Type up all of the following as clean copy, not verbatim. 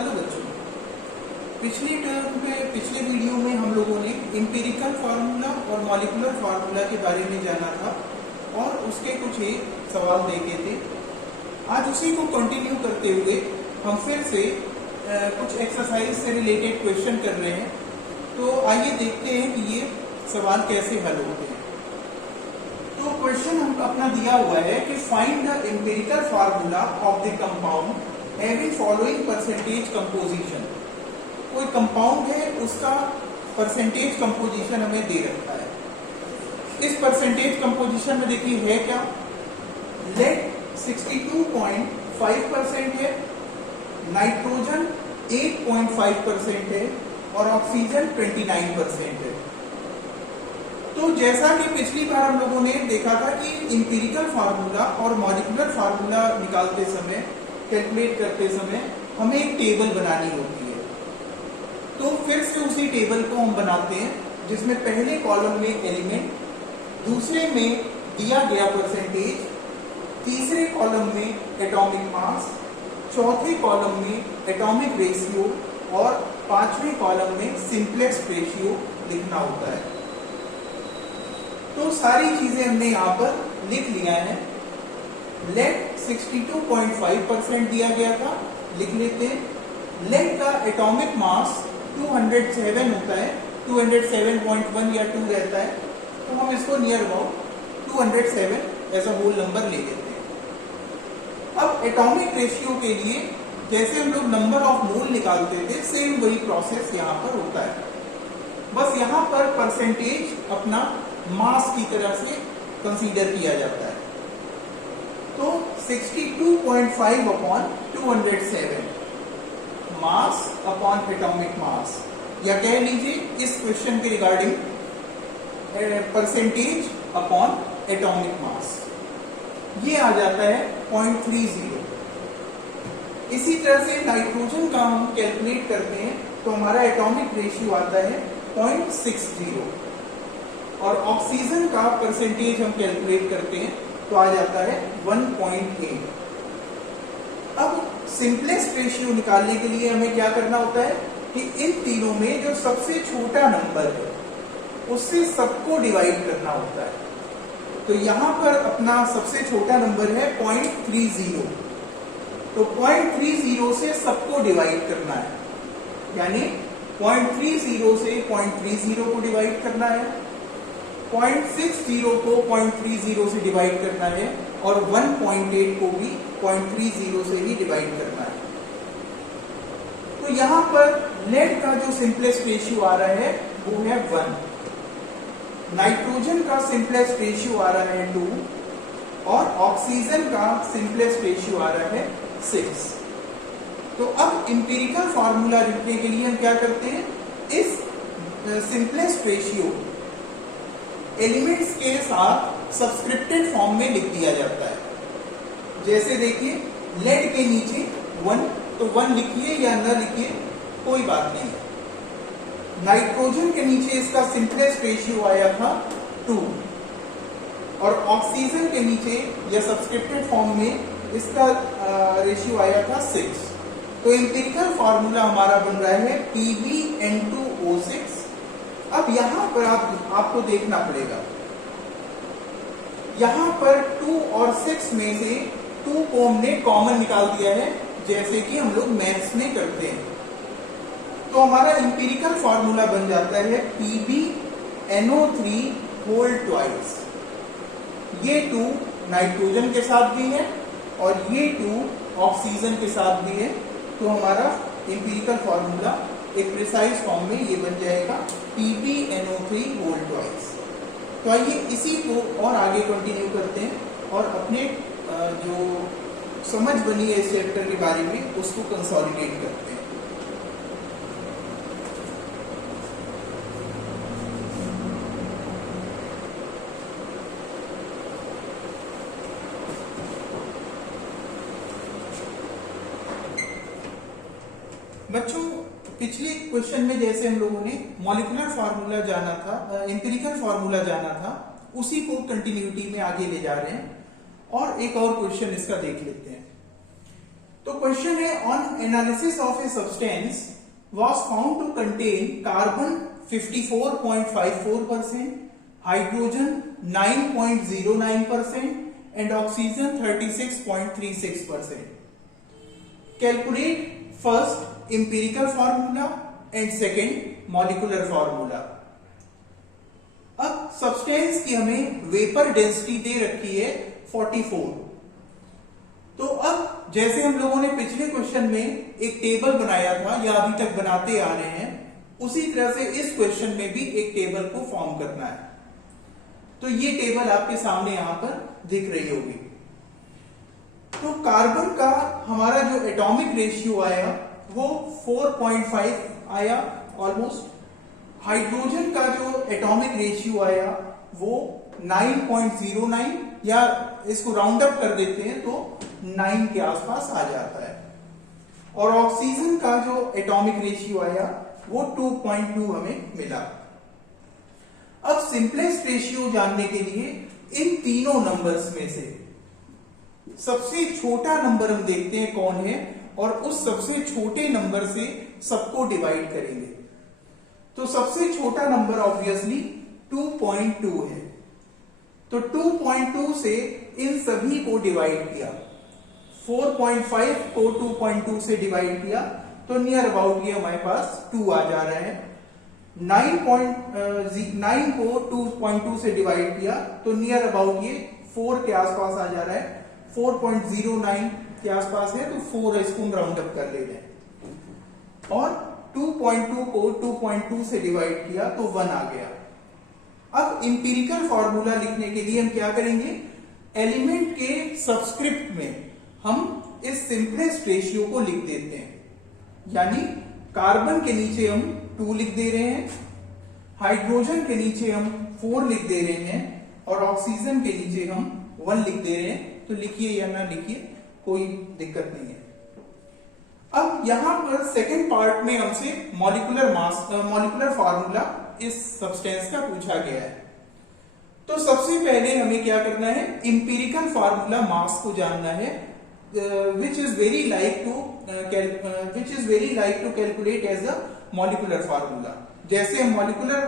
Hello बच्चों, पिछले video में हम लोगों ने एम्पिरिकल फार्मूला और मॉलिक्यूलर फार्मूला के बारे में जाना था और उसके कुछ एक सवाल देखे थे। आज उसी को कंटिन्यू करते हुए हम फिर से कुछ एक्सरसाइज से रिलेटेड क्वेश्चन कर रहे हैं। तो आइए देखते हैं कि ये सवाल कैसे हल होते हैं। तो क्वेश्चन हम अपना दिया हुआ है कि find the empirical formula of the compound having following percentage composition. कोई कंपाउंड है, उसका परसेंटेज कंपोजिशन हमें दे रखा है। इस परसेंटेज कंपोजिशन में देखिए है क्या, लेड 62.5% है, नाइट्रोजन 8.5% है और ऑक्सीजन 29% है। तो जैसा कि पिछली बार हम लोगों ने देखा था कि एम्पिरिकल फार्मूला और मॉलिक्यूलर फार्मूला निकालते समय, कैलकुलेट करते समय हमें एक टेबल बनानी होती है। तो फिर से उसी टेबल को हम बनाते हैं, जिसमें पहले कॉलम में एलिमेंट, दूसरे में दिया गया परसेंटेज, तीसरे कॉलम में एटॉमिक मास, चौथे कॉलम में एटॉमिक रेशियो और पांचवें कॉलम में सिंपलेक्स रेशियो लिखना होता है। तो सारी चीजें हमने यहाँ पर लिख लिया है। लेड 62.5% दिया गया था, लिख लेते हैं। लेड का एटॉमिक मास 207 होता है, 207.1 या 2 रहता है, तो हम इसको नियर अबाउट 207 ऐसा होल नंबर ले लेते हैं। अब एटॉमिक रेशियो के लिए जैसे हम लोग नंबर ऑफ मोल निकालते थे, सेम वही प्रोसेस यहाँ पर होता है। बस यहाँ पर परसेंटेज अपना मास की तरह से कंसीडर किया जाता है। तो 62.5 upon 207 mass upon atomic mass, या कह लीजिए इस क्वेश्चन के regarding percentage upon atomic mass, ये आ जाता है 0.30। इसी तरह से नाइट्रोजन का हम कैलकुलेट करते हैं तो हमारा एटॉमिक रेशियो आता है 0.60 और ऑक्सीजन का परसेंटेज हम कैलकुलेट करते हैं तो आ जाता है 1.8। अब सिंपलेस्ट रेशियो निकालने के लिए हमें क्या करना होता है कि इन तीनों में जो सबसे छोटा नंबर है उससे सबको डिवाइड करना होता है। तो यहां पर अपना सबसे छोटा नंबर है 0.30, तो 0.30 से सबको डिवाइड करना है, यानी 0.30 से 0.30 को डिवाइड करना है, 0.60 को 0.30 से डिवाइड करना है और 1.8 को भी 0.30 से ही डिवाइड करना है। तो यहां पर लेड का जो सिंपलेस्ट रेशियो आ रहा है वो है 1, नाइट्रोजन का सिंपलेस्ट रेशियो आ रहा है 2 और ऑक्सीजन का सिंपलेस्ट रेशियो आ रहा है 6। तो अब एम्पिरिकल फार्मूला लिखने के लिए हम क्या करते हैं, इस सिंपलेस्ट रेशियो एलिमेंट्स के साथ सब्सक्रिप्टेड फॉर्म में लिख दिया जाता है। जैसे देखिए लेड के नीचे 1, तो 1 लिखिए या न लिखिए कोई बात नहीं है। नाइट्रोजन के नीचे इसका सिंपलेस्ट रेशियो आया था 2 और ऑक्सीजन के नीचे या सब्सक्रिप्टेड फॉर्म में इसका रेशियो आया था 6। तो एम्पिरिकल फार्मूला हमारा बन रहा है PbN2O6। अब यहां पर आपको देखना पड़ेगा, यहां पर 2 और 6 में से 2 को हमने कॉमन निकाल दिया है, जैसे कि हम लोग मैथ्स में करते हैं। तो हमारा एम्पिरिकल फार्मूला बन जाता है PbNO3 होल ट्वाइस। ये 2 नाइट्रोजन के साथ भी है और ये 2 ऑक्सीजन के साथ भी है। तो हमारा एम्पिरिकल फार्मूला एक प्रिसाइज फॉर्म में ये बन जाएगा PbNO3 होल ट्वाइस। तो आइए इसी को और आगे कंटिन्यू करते हैं और अपने जो समझ बनी है इस चैप्टर के बारे में उसको कंसोलिडेट करते हैं। बच्चों, पिछले क्वेश्चन में जैसे हम लोगों ने मॉलिक्यूलर फार्मूला जाना था, एम्पिरिकल फार्मूला जाना था, उसी को कंटिन्यूटी में आगे ले जा रहे हैं और एक और क्वेश्चन इसका देख लेते हैं। तो क्वेश्चन है, on analysis of a substance was found to contain carbon 54.54%, hydrogen 9.09% and oxygen 36.36%. Calculate first empirical formula and second molecular formula. अब सब्सटेंस की हमें वेपर डेंसिटी दे रखी है 44। तो अब जैसे हम लोगों ने पिछले क्वेश्चन में एक टेबल बनाया था या अभी तक बनाते आ रहे हैं, उसी तरह से इस क्वेश्चन में भी एक टेबल को फॉर्म करना है। तो ये टेबल आपके सामने यहां पर दिख रही होगी। तो कार्बन का हमारा जो एटॉमिक रेशियो आया वो 4.5 आया ऑलमोस्ट। हाइड्रोजन का जो एटॉमिक रेशियो आया वो 9.09, या इसको राउंड अप कर देते हैं तो 9 के आसपास आ जाता है। और ऑक्सीजन का जो एटॉमिक रेशियो आया वो 2.2 हमें मिला। अब सिंपलेस्ट रेशियो जानने के लिए इन तीनों नंबर्स में से सबसे छोटा नंबर हम देखते हैं कौन है, और उस सबसे छोटे नंबर से सबको डिवाइड करेंगे। तो सबसे छोटा नंबर ऑब्वियसली 2.2 है। तो 2.2 से इन सभी को डिवाइड किया, 4.5 को 2.2 से डिवाइड किया तो नियर अबाउट ये हमारे पास 2 आ जा रहा है। 9 को 2.2 से डिवाइड किया तो नियर अबाउट ये 4 के आसपास आ जा रहा है। 4.09 के आसपास है तो 4 इसको हम राउंड अप कर ले रहे हैं। और 2.2 को 2.2 से डिवाइड किया तो 1 आ गया। अब इंपीरिकल फॉर्मूला लिखने के लिए हम क्या करेंगे, एलिमेंट के सबस्क्रिप्ट में हम इस सिंपलेस्ट रेशियो को लिख देते हैं। यानी कार्बन के नीचे हम 2 लिख दे रहे हैं, हाइड्रोजन के नीचे हम 4 लिख दे रहे हैं, और ऑक्सीजन के नीचे हम 1 लिख दे रहे हैं। तो लिखिए या ना लिखिए, कोई दिक्कत नहीं है। अब यहां पर सेकेंड पार्ट में हमसे मॉलिक्यूलर फार्मूला इस सब्सटेंस का पूछा गया है। तो सबसे पहले हमें क्या करना है, इंपीरिकल फार्मूला मास को जानना है, which is very like to calculate as a molecular formula। जैसे हम मॉलिक्यूलर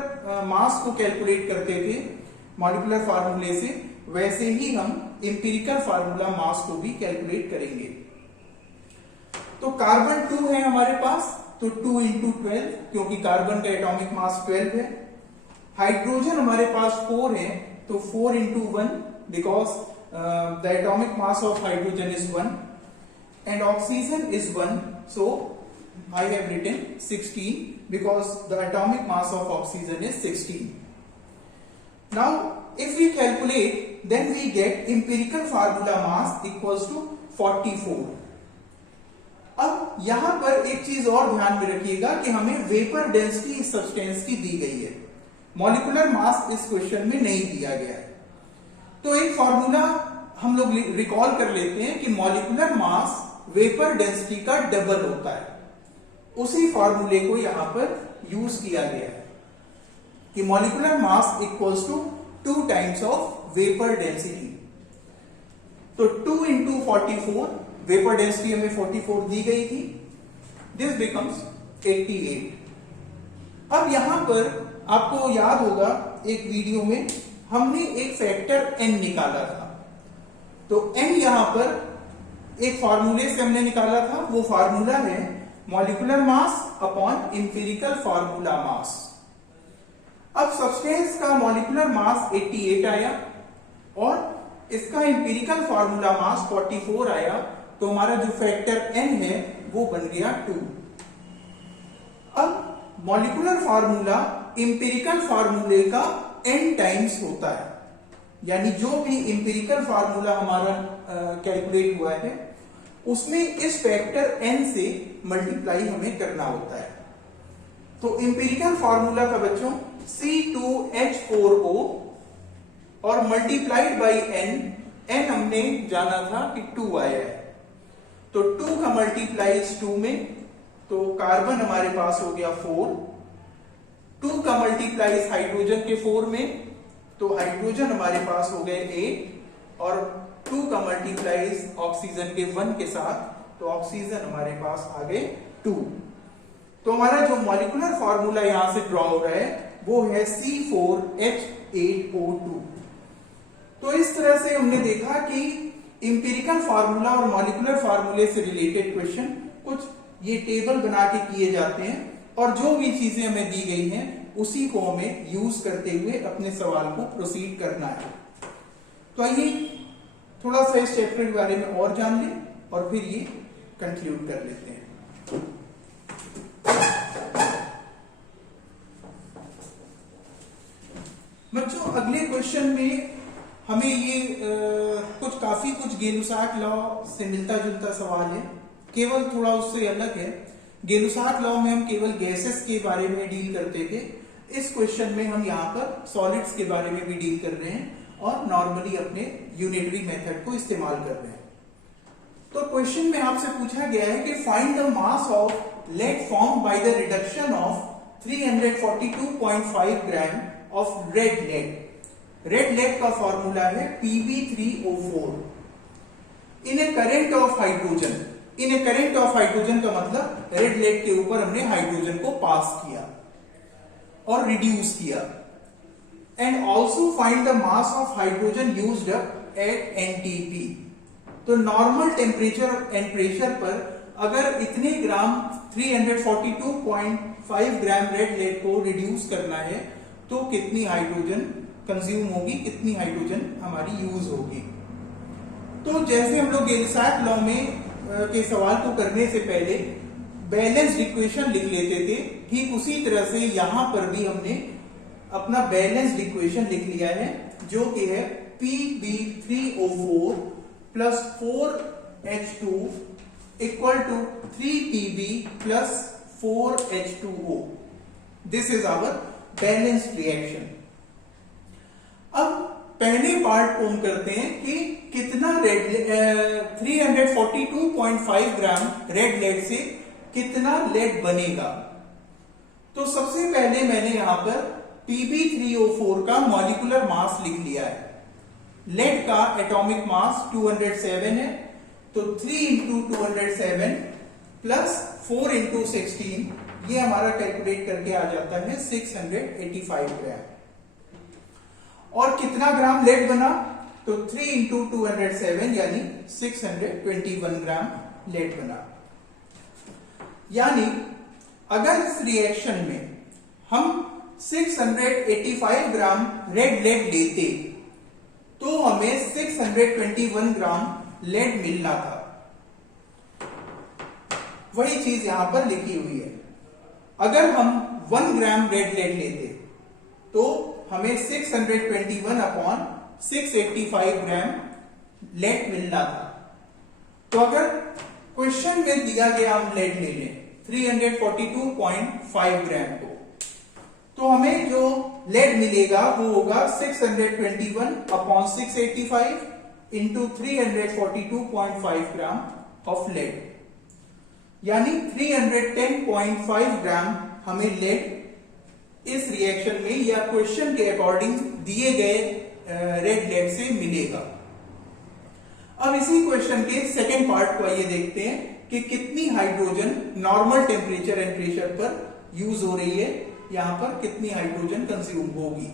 मास को कैलकुलेट करते थे मॉलिक्यूलर फार्मूले से, वैसे ही हम इंपीरिकल फार्मूला मास को भी कैलकुलेट करेंगे। तो कार्बन 2 है हमारे पास, तो 2 into 12, क्योंकि कार्बन का एटॉमिक मास 12 है। हाइड्रोजन हमारे पास 4 है, तो 4 into 1, because the atomic mass of hydrogen is 1 and oxygen is 1, so I have written 16 because the atomic mass of oxygen is 16. Now if we calculate, then we get empirical formula mass equals to 44। अब यहां पर एक चीज और ध्यान में रखिएगा कि हमें वेपर डेंसिटी इस सब्सटेंस की दी गई है, मॉलिक्यूलर मास इस क्वेश्चन में नहीं दिया गया है। तो एक फॉर्मूला हम लोग रिकॉल कर लेते हैं कि मॉलिक्यूलर मास वेपर डेंसिटी का डबल होता है। उसी फॉर्मूले को यहां पर यूज किया गया है कि molecular mass equals to 2 times of vapour density. तो 2 into 44, वेपर डेंसिटी हमें 44 दी गई थी, दिस बिकम्स 88। अब यहां पर आपको याद होगा एक वीडियो में हमने एक फैक्टर n निकाला था। तो n यहां पर एक फार्मूले से हमने निकाला था, वो फार्मूला है molecular mass upon empirical formula mass. अब सब्सटेंस का मॉलिक्यूलर मास 88 आया और इसका इंपीरिकल फार्मूला मास 44 आया, तो हमारा जो फैक्टर n है वो बन गया 2। अब मॉलिक्यूलर फार्मूला इंपीरिकल फार्मूले का n टाइम्स होता है, यानी जो भी इंपीरिकल फार्मूला हमारा कैलकुलेट हुआ है उसमें इस फैक्टर n से मल्टीप्लाई हमें करना होता है। तो इंपीरिकल फार्मूला का बच्चों C2H4O और मल्टीप्लाइड बाई n हमने जाना था कि 2 आया है, तो 2 का मल्टीप्लाई 2 में, तो कार्बन हमारे पास हो गया 4। 2 का मल्टीप्लाई हाइड्रोजन के 4 में, तो हाइड्रोजन हमारे पास हो गए 8, और 2 का मल्टीप्लाई ऑक्सीजन के 1 के साथ, तो ऑक्सीजन हमारे पास आ गए 2। तो हमारा जो मॉलिक्यूलर फॉर्मूला यहां से ड्रॉ हो रहा है वो है C4H8O2। तो इस तरह से हमने देखा कि इंपिरिकल फार्मूला और मॉलिक्यूलर फार्मूले से रिलेटेड क्वेश्चन कुछ ये टेबल बना के किए जाते हैं और जो भी चीजें हमें दी गई हैं उसी को हमें यूज करते हुए अपने सवाल को प्रोसीड करना है। तो आइए थोड़ा सा इस चैप्टर के बारे में और जान लें और फिर ये कंक्लूड कर लेते हैं। बच्चों अगले क्वेश्चन में हमें ये कुछ गेलुसाक लॉ से मिलता जुलता सवाल है, केवल थोड़ा उससे अलग है। गेलुसाक लॉ में हम केवल गैसेस के बारे में डील करते थे, इस क्वेश्चन में हम यहाँ पर सॉलिड्स के बारे में भी डील कर रहे हैं और नॉर्मली अपने यूनिटरी मेथड को इस्तेमाल कर रहे हैं। तो क्वेश्चन में आपसे पूछा गया है कि find the mass of lead form by the reduction of 342.5 gram of red lead. Red lead का फॉर्मूला है Pb3O4 in a current of hydrogen. In a current of hydrogen का मतलब रेड लेड के ऊपर हमने हाइड्रोजन को पास किया और रिड्यूस किया। And also find the mass of hydrogen used up at NTP। तो नॉर्मल टेम्परेचर एंड प्रेशर पर अगर इतने ग्राम 342.5 ग्राम रेड लेड को रिड्यूस करना है तो कितनी हाइड्रोजन कंज्यूम होगी, कितनी हाइड्रोजन हमारी यूज होगी। तो जैसे हम लोग गेलुसाक लॉ में के सवाल को करने से पहले बैलेंस्ड इक्वेशन लिख लेते थे, ठीक उसी तरह से यहां पर भी हमने अपना बैलेंस्ड इक्वेशन लिख लिया है जो कि है Pb3O4 plus 4H2 equal to 3Pb plus 4H2O। This is our balanced reaction. अब पहले पार्ट को हम करते हैं कि कितना 342.5 ग्राम रेड लेड से कितना लेड बनेगा। तो सबसे पहले मैंने यहां पर Pb3O4 का मॉलिक्यूलर मास लिख लिया है। लेड का एटॉमिक मास 207 है, तो 3 इंटू 207 प्लस 4 इंटू 16 ये हमारा कैलकुलेट करके आ जाता है 685 ग्राम। और कितना ग्राम लेड बना, तो 3 इंटू 207 यानी 621 ग्राम लेड बना। यानी अगर इस रिएक्शन में हम 685 ग्राम रेड लेड लेते तो हमें 621 ग्राम लेड मिलना था। वही चीज यहां पर लिखी हुई है। अगर हम 1 ग्राम रेड लेड लेते तो हमें 621 अपॉन 685 ग्राम लेड मिलना था। तो अगर क्वेश्चन में दिया गया हम लेड ले लें 342.5 ग्राम को, तो हमें जो लेड मिलेगा वो होगा 621 upon 685 into 342.5 gram of lead, यानी 310.5 ग्राम हमें लेड इस रिएक्शन में या क्वेश्चन के अकॉर्डिंग दिए गए रेड लेड से मिलेगा। अब इसी क्वेश्चन के सेकेंड पार्ट को आइए देखते हैं कि कितनी hydrogen normal temperature and pressure पर यूज हो रही है, यहां पर कितनी हाइड्रोजन कंज्यूम होगी।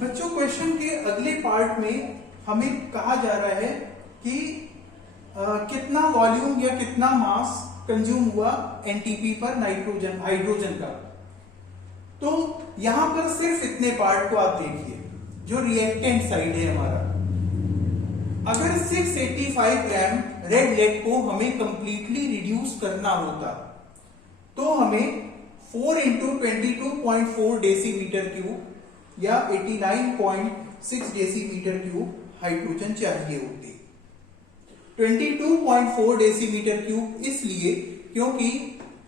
बच्चों क्वेश्चन के अगले पार्ट में हमें कहा जा रहा है कि कितना वॉल्यूम या कितना मास कंज्यूम हुआ एनटीपी पर हाइड्रोजन का। तो यहां पर सिर्फ इतने पार्ट को आप देखिए, जो रिएक्टेंट साइड है हमारा। अगर 685 ग्राम रेड लेड को हमें कंप्लीटली रिड्यूस करना होता तो हमें 4 इंटू 22.4 डेसीमीटर क्यूब या 89.6 डेसीमीटर क्यूब हाइड्रोजन चाहिए होती। 22.4 डेसीमीटर क्यूब इसलिए क्योंकि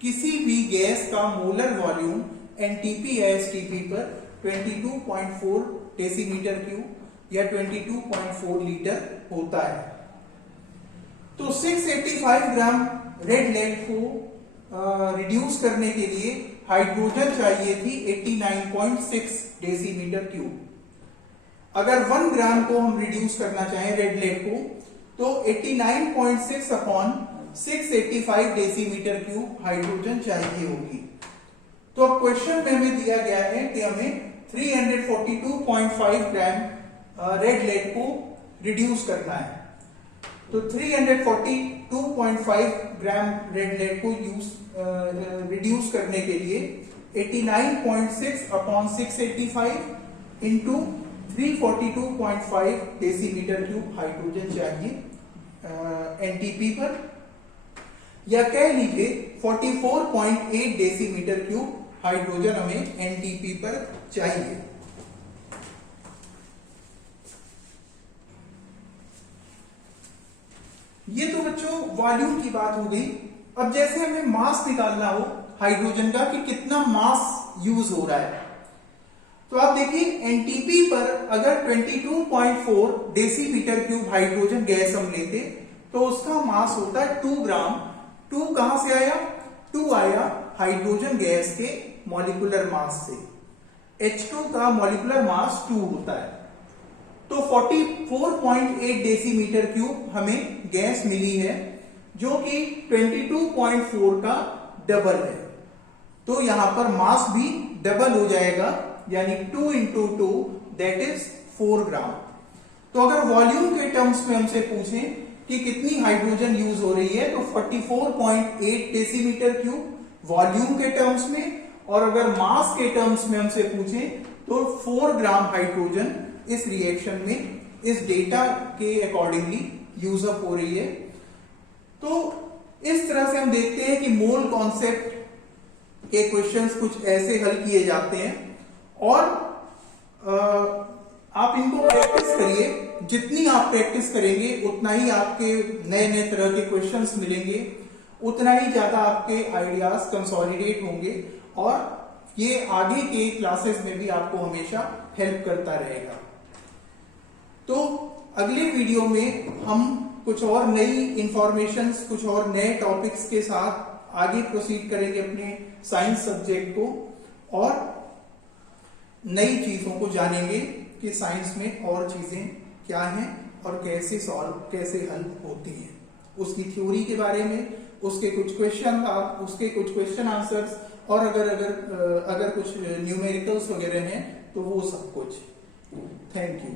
किसी भी गैस का मोलर वॉल्यूम एनटीपी या एसटीपी पर 22.4 डेसीमीटर क्यूब या 22.4 लीटर होता है। तो 685 ग्राम रेड लेड को रिड्यूस करने के लिए हाइड्रोजन चाहिए थी 89.6 डेसीमीटर क्यूब। अगर 1 ग्राम को हम रिड्यूस करना चाहें रेड लेड को, तो 89.6 अपॉन 685 डेसीमीटर क्यूब हाइड्रोजन चाहिए होगी। तो अब क्वेश्चन में हमें दिया गया है कि हमें 342.5 ग्राम रेड लेड को रिड्यूस करना है। तो 342.5 ग्राम रेड लेड को रिड्यूस करने के लिए 89.6 upon 685 into 342.5 decimetre cube hydrogen चाहिए एनटीपी पर, या कह लीजिए 44.8 डेसीमीटर क्यूब हाइड्रोजन हमें एनटीपी पर चाहिए। ये तो बच्चों वॉल्यूम की बात हो गई। अब जैसे हमें मास निकालना हो हाइड्रोजन का कि कितना मास यूज हो रहा है, तो आप देखिए एनटीपी पर अगर 22.4 डेसीमीटर क्यूब हाइड्रोजन गैस हम लेते तो उसका मास होता है 2 ग्राम। 2 कहां से आया? 2 आया हाइड्रोजन गैस के मॉलिक्यूलर मास से। H2 का मॉलिक्यूलर मास 2 होता है। तो 44.8 डेसीमीटर क्यूब हमें गैस मिली है, जो कि 22.4 का डबल है। तो यहां पर मास भी डबल हो जाएगा, यानी 2 इंटू 2 दैट इज 4 ग्राम। तो अगर वॉल्यूम के टर्म्स में हमसे पूछें कि कितनी हाइड्रोजन यूज हो रही है, तो 44.8 डेसीमीटर क्यूब वॉल्यूम के टर्म्स में, और अगर मास के टर्म्स में हमसे पूछें तो 4 ग्राम हाइड्रोजन इस रिएक्शन में इस डेटा के अकॉर्डिंगली यूज अप हो रही है। तो इस तरह से हम देखते हैं कि मोल कॉन्सेप्ट के क्वेश्चंस कुछ ऐसे हल किए जाते हैं, और आप इनको प्रैक्टिस करिए। जितनी आप प्रैक्टिस करेंगे उतना ही आपके नए नए तरह के क्वेश्चंस मिलेंगे, उतना ही ज्यादा आपके आइडियाज कंसोलिडेट होंगे, और ये आगे के क्लासेस में भी आपको हमेशा हेल्प करता रहेगा। तो अगले वीडियो में हम कुछ और नई इंफॉर्मेशंस, कुछ और नए टॉपिक्स के साथ आगे प्रोसीड करेंगे अपने साइंस सब्जेक्ट को, और नई चीजों को जानेंगे कि साइंस में और चीजें क्या हैं और कैसे हल होती हैं, उसकी थ्योरी के बारे में, उसके कुछ क्वेश्चन आंसर्स, और अगर कुछ न्यूमेरिकल्स वगैरह हैं तो वो सब कुछ। Thank you.